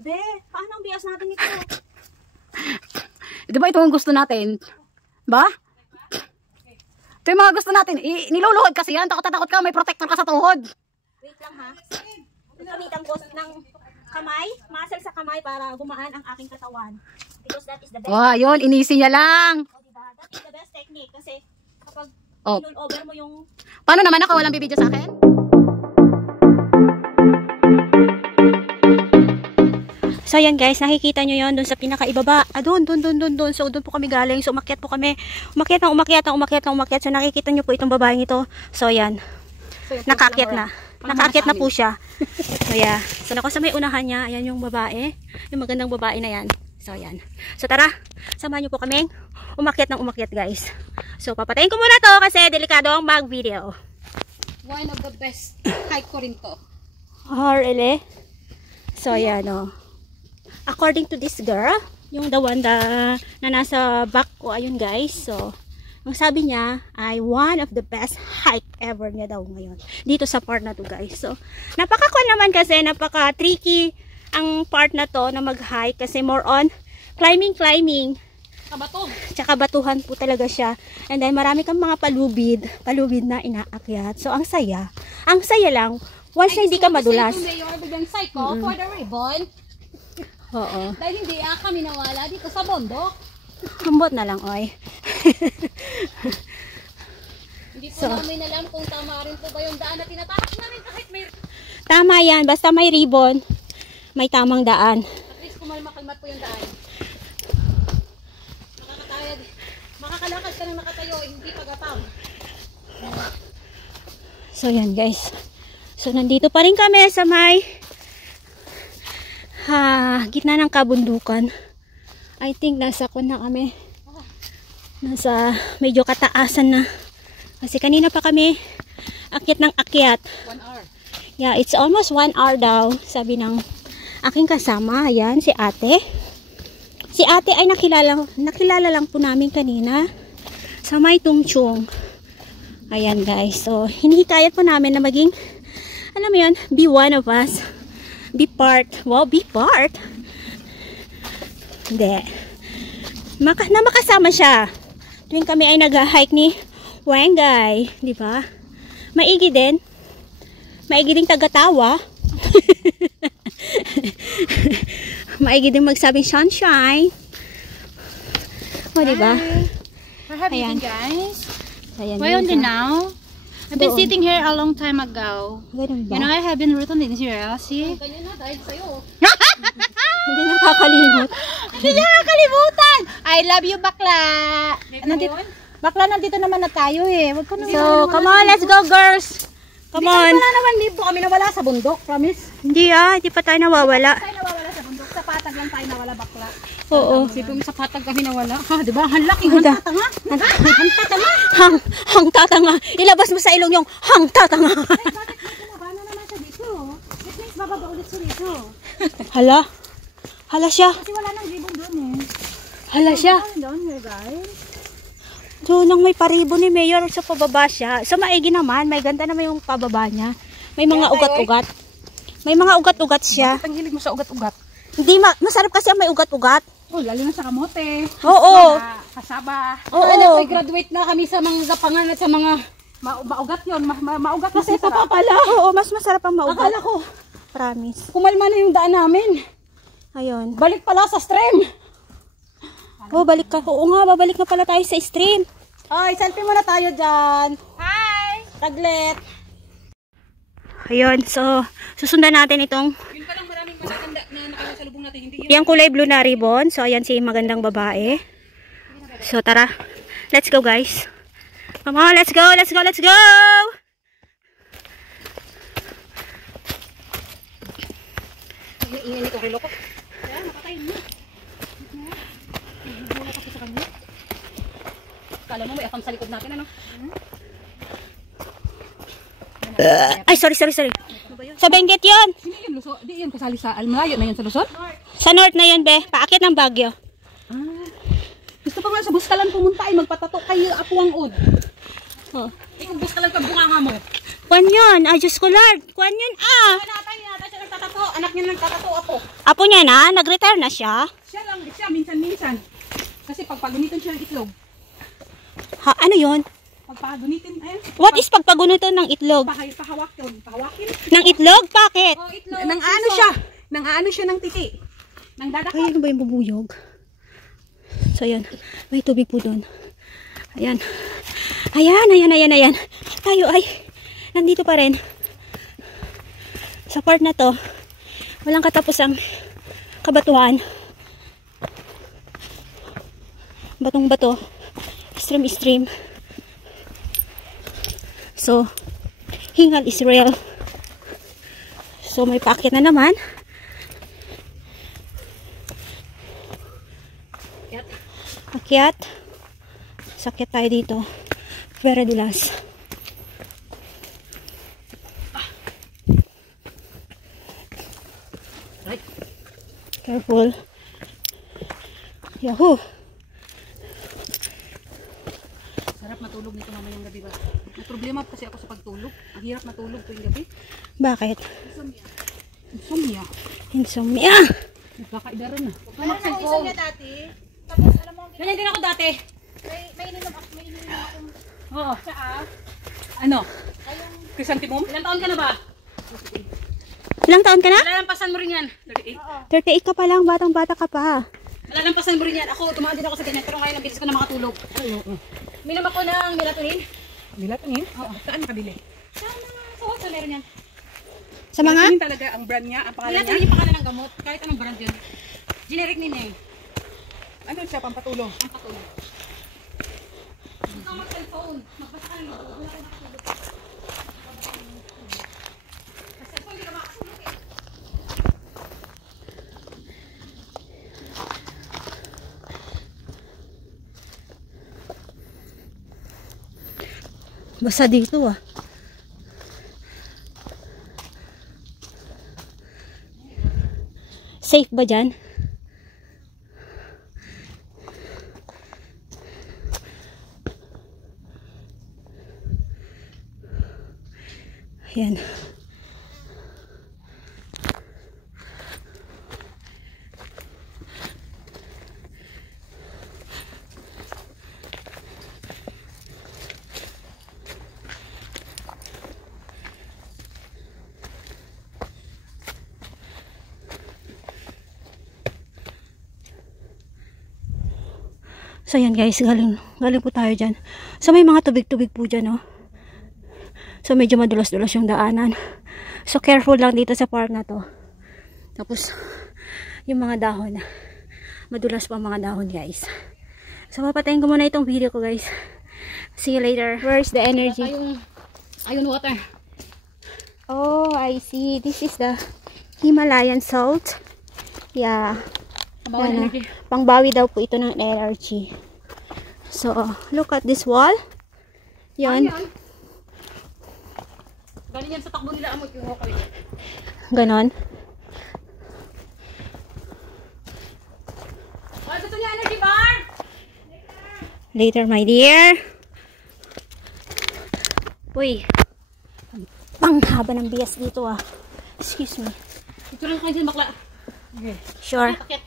Be, paano ang bias natin ito? Di ba ito ang gusto natin? Ba? Ito yung mga gusto natin. Niluluhod kasi yan. Takot ka. May protector ka sa tuhod. Wait lang ha. Gamitan ko ng kamay, muscle sa kamay para gumaan ang aking katawan. Because that is the best. Wow, yun. Inisi niya lang. O, diba? That is the best technique. Kasi kapag over mo yung... Paano naman ako? Walang bibidyo sa akin? So yan guys, nakikita nyo yon dun sa pinakaibaba. Doon. So doon po kami galing. So umakyat po kami. Umakyat. So nakikita nyo po itong babaeng ito. So yan. Nakaakyat na. Nakaakyat na po siya. So yeah. So sa may unahan niya, ayan yung babae. Yung magandang babae na yan. So yan. So tara, samahan nyo po kaming umakyat guys. So papatayin ko muna to kasi delikadong mag-video. One of the best hike ko rin to. Really? So yan o. According to this girl, yung the one na nasa back ko, ayun guys. So, ang sabi niya ay one of the best hike ever niya daw ngayon. Dito sa part na to guys. So, napaka-cool naman kasi, napaka-tricky ang part na to na mag-hike kasi more on climbing. Kabato. Tsaka batuhan po talaga siya. And then, marami kang mga palubid na inaakyat. So, ang saya lang. Once na hindi ka madulas. For the ribbon. Oo. Dahil hindi kami nawala dito sa bundok. Hambot na lang, oy. Hindi po namin alam kung tama rin po ba yung daan na tinatapos namin kahit may... Tama yan. Basta may ribbon, may tamang daan. At least kumalmat po yung daan. Nakakatayad. Makakalakad ka nang nakatayo, hindi pagatang. So yan guys. So nandito pa rin kami sa may gitna ng kabundukan. I think nasa na kami. Nasa medyo kataasan na. Kasi kanina pa kami akyat ng akyat. 1 hour. Yeah, it's almost 1 hour daw. Sabi ng aking kasama. Ayan, si ate. Si ate ay nakilala lang po namin kanina sa may Tumchung. Ayan guys. So, hinihikayat po namin na maging, alam mo yun, be one of us. Be part. Wow, be part. Hindi. Na makasama siya. Tuwing kami ay nag-hike ni Wengay. Di ba? Maigi din. Maigi din tagatawa. Maigi din magsabing sunshine. O, di ba? Where have you been, guys? Ayan, Where only now? I've been sitting here a long time ago. Ganun ba? You know, I have been written in here. See? Ganyan na dahil sa'yo. Hindi nakakalimot. Hindi niya nakakalimutan. I love you, bakla. Bakla, nandito naman na tayo eh. Wag ko na. So, come on, let's go girls. Come on. Wala naman dito kami nawala sa bundok, promise. Hindi hindi pa tayo nawawala. Tayo nawawala sa bundok. Sa patag lang tayo nawala, bakla. Oo. Sipin mo sa patag kami nawala. Ha, di ba? Hanlaking hangtatanga. Hangtatanga. Hangtatanga. Ilabas mo sa ilong yung hangtatanga. Ay, bakit bumaba na naman siya dito? That means bababa ulit siya dito. Hala siya. Kasi wala nang ribong doon eh. Hala siya. Down here, guys. Doon nang may paribo ni Mayor sa pababa siya. Sa maigi naman, may ganda naman yung pababa niya. May mga ugat-ugat. May mga ugat-ugat siya. Bakit ang hilig mo sa ugat-ugat? Hindi, masarap kasi ang may ugat-ugat. Oh, lalo na sa kamote. Oo. Kasaba. Oo. Graduate na kami sa mga gapangan at sa mga maugat yun. Maugat Kasi kasi ito pa pala. Oo, mas masarap ang maugat. Akala ko, Promise. kumalma na yung daan namin. Ayun. Balik pala sa stream. Oh, balik ka. Oo nga, babalik na pala tayo sa stream. Ay, selfie muna tayo dyan. Hi! Taglit. Ayun, so, susundan natin itong Yun palang maraming masakanda na nakasalubong natin. Hindi yun. yung kulay blue na ribbon. So, ayan si magandang babae. So, tara. Let's go, guys. Come on, let's go, let's go, let's go! Ingay nito kay Loko. Kaya, nakatayin mo. Bula kasi sa kanya. Kala mo may akam sa likod natin, ano? Ay, sorry. Sa Benguet yun. Hindi yun, Luzon. Di yun kasali sa Almalayo na yun sa Luzon? Sa north na yun, be. Paakit ng Baguio. Gusto pa nga sa Buskalan pumunta ay magpatato kay Apuang Ud. Oh. Kung Buskalan ka bunganga mo. Kwan yun. Ay, Diyos ko, Lord. Kwan yun, Natay siya nagtatato. to, anak niya nagtatato ako. Apo niya na? Nag-retire na siya? Siya lang, siya, minsan-minsan. Kasi pagpagunitin siya ng itlog. Ha, ano yon? Pagpagunitin, ayun. What is pagpagunutan ng itlog? Pahawakin. Ng itlog? Bakit? Oh, itlog. Nang ano siya? Nang ano siya ng titi? Nang dadako. Ay, ano ba yung bubuyog? So, ayan. May tubig po doon. Ayan. Ayan. Tayo ay, nandito pa rin. Sa part na to, walang katapusang kabatuhan. Batong-bato. Stream. So, hingal is real. So, may paakyat na naman. Akyat. Sakit tayo dito. Very dulas. Right. Careful. Yahoo! Sarap matulog nito mamayang gabi ba? May problema kasi ako sa pagtulog. Ang hirap matulog tuwing gabi. Bakit? Insomnia. Insomnia! Nagkakaidaran na. Insomnia dati. Tapos alam mo, Ganyan din ako dati. may ininom ako. Oo. Ano? Chrysanthemum? Ilang taon ka na ba? Ilang taon ka na? Lalampasan mo rin yan. 38 ka pa lang. Batang-bata ka pa. Lalampasan mo rin yan. Ako, tumaan din ako sa ganyan. Pero ngayon, ang bilis ko na makatulog. Minom ako ng melatonin. Melatonin? Oo. Saan nakabili? Sa hotel meron yan. Sa mga? Melatonin talaga ang brand niya, ang pangalan niya. Melatonin yung pangalan ng gamot. Kahit anong brand yun. Generic name na yun. Ano siya, pampatulong? Ang patulog. Huwag kang mag-cellphone. Magbasa ka ng libro. Wala kang makatulog. Sa cellphone, hindi ka makatulog eh. Basta dito ah. Safe ba dyan? Ayan. So yan guys, galing po tayo dyan. So may mga tubig-tubig po dyan, oh. So medyo madulas-dulas yung daanan. So careful lang dito sa part na to. Tapos yung mga dahon. Madulas pa ang mga dahon guys. So papatayin ko muna itong video ko guys. See you later. Where's the energy? Ayun water. Oh, I see. This is the Himalayan salt. Yeah. Bawal Ano, energy. pangbawi daw po ito ng energy. So, look at this wall. Yan. Galing yan sa takbo nila amot yung okay. Ganon. Oh, gusto niya energy bar? Later, my dear. Uy. Panghaba ng bias dito ah. Excuse me. Ito lang kayo sa bakla. Okay. Sure. Akit.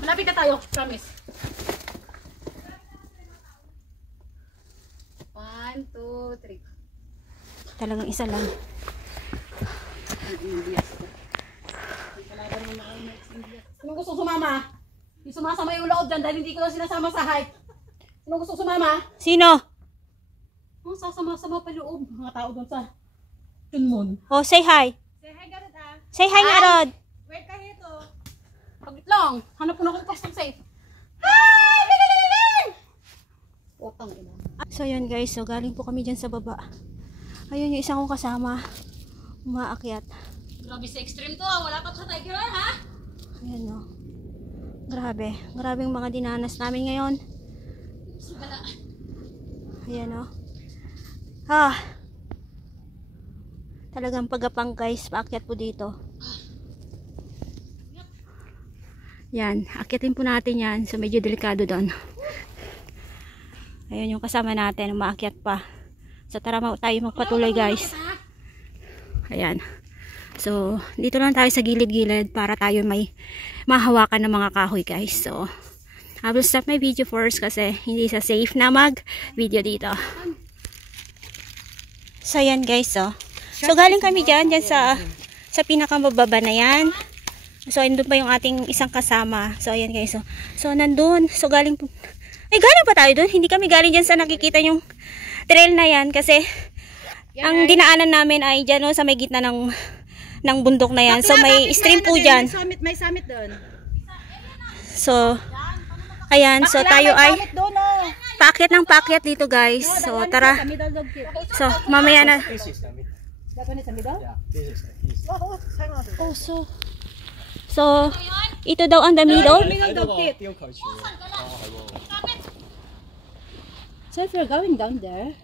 Malapit na tayo, promise. 1, 2, 3. Talagang isa lang. Sino gusto sumama? Hindi sumasama yung loob dyan dahil hindi ko na sinasama sa height. Sino gusto sumama? Sino? Oh, sasama-sama pa loob. Mga tao doon sa Tunmon. Oh, say hi. Say hi, Garot ah. Say hi nga, Rod. Wait ka hito. Paglit lang. Hanap ko na kung custom safe. Utang ina. So, yan guys. So, galing po kami dyan sa baba. Ayun yung isang kong kasama. Umaakyat. Grabe sa extreme to ah. Wala pa sa tiger ha? Ayan o. Grabe. Grabe yung mga dinanas namin ngayon. Sigala. Ayan o. Ah. Talagang pagapang guys. Paakyat po dito. Yan. Akyatin po natin yan. So medyo delikado doon. Ayun yung kasama natin. Umaakyat pa. So tara tayo magpatuloy guys. Ayan. So, dito lang tayo sa gilid-gilid para tayo may mahawakan ng mga kahoy guys. So, I will stop my video first kasi hindi sa safe na mag-video dito. So, yan guys. So galing kami dyan sa pinakamababa na yan. So, andun pa yung ating isang kasama. So, ayan guys. So nandun. So, galing pa tayo dun. Hindi kami galing dyan sa nakikita yung trail na yan kasi ang dinaanan namin ay dyan sa may gitna ng bundok na yan. So, may stream po dyan. May summit doon. So, ayan. So, tayo ay paakyat ng paakyat dito guys. So, tara. So, mamaya na. Oh, so, ito daw ang the middle. So if you're going down there,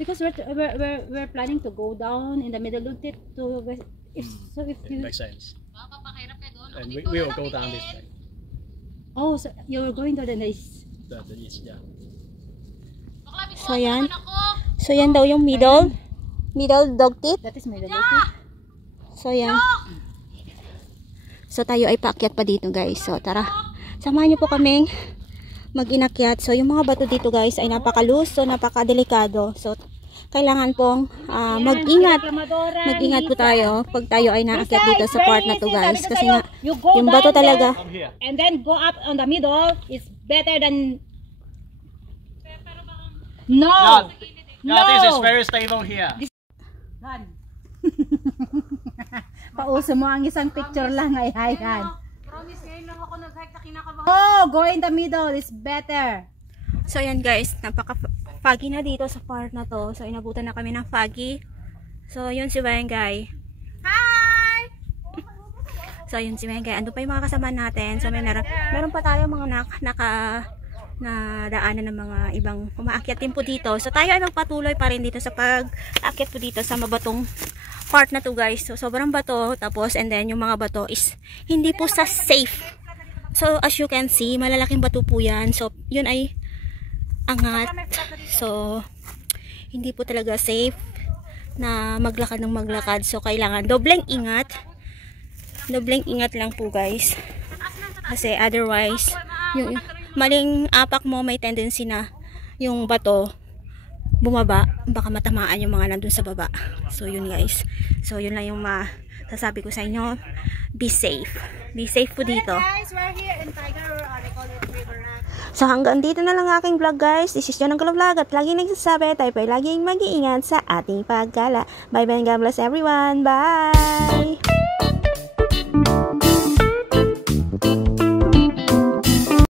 because we're planning to go down in the middle of it to if you Makes sense. And we will go down this way. oh so you're going to the east. The east, yeah. So, yan. So, yan daw yung middle dog teeth. That is middle of it. So, yan. So, tayo ay paakyat pa dito guys. So, tara. Samahan niyo po kaming mag-inakyat. So, yung mga bato dito guys ay napaka-loose. So, napaka-delikado. So, kailangan pong mag-ingat. Mag-ingat po tayo pag tayo ay naakyat dito sa part na to guys. Kasi nga, yung bato talaga. Come here. And then go up on the middle is better than Yeah, this is very stable here. Pauso mo ang isang picture lang ay hayan. Oh, go in the middle is better. So, yan guys. Napaka-foggy na dito sa part na to. So, inabutan na kami ng foggy. So, yun si Wengay. Hi! So, yun si Wengay. Ando pa yung mga kasama natin. So, meron pa tayo mga nadaanan ng mga ibang umaakyat din po dito. So, tayo ay magpatuloy pa rin dito sa pag-aakyat po dito sa mabatong part na to guys. So, sobrang bato. Tapos, and then, yung mga bato is hindi po sa safe. So, as you can see, malalaking bato po yan. So, yun ay angat. So, hindi po talaga safe na maglakad ng maglakad. So, kailangan dobleng ingat. Dobleng ingat lang po guys. Kasi otherwise, yung maling apak mo may tendency na yung bato bumaba. Baka matamaan yung mga nandun sa baba. So, yun guys. So, yun lang yung masasabi ko sa inyo. Be safe. Be safe po dito. Guys, we're here in Tiger, they call it River Rock. So hanggang dito na lang aking vlog guys. This is John ng Vlog at laging nagsasabi tayo pa laging mag-iingat sa ating paggala. Bye bye and God bless everyone. Bye!